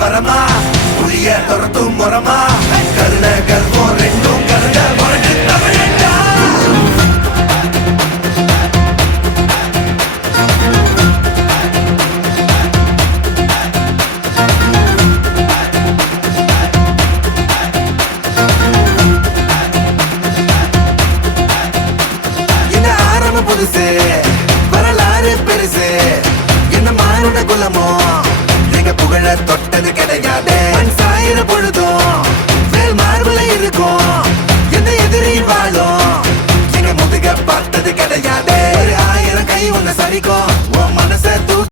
வரமா புளிய துரத்தும் முறமா கருண கர்வம் ரெண்டும் கருண முரட்டு தமிழண்டா இந்த ஆரம்பம் புதுசு வரலாறு பெருசு என்ன மானுட குலமோ எங்க புகழ தொட்டது கிடையாது சாயிர பொழுதும் வேல் மார்புல இருக்கும் எந்த எதிரியும் வாழும் எங்க முதுக பார்த்தது கிடையாது 1000 கை ஒண்ணு சரிக்கும்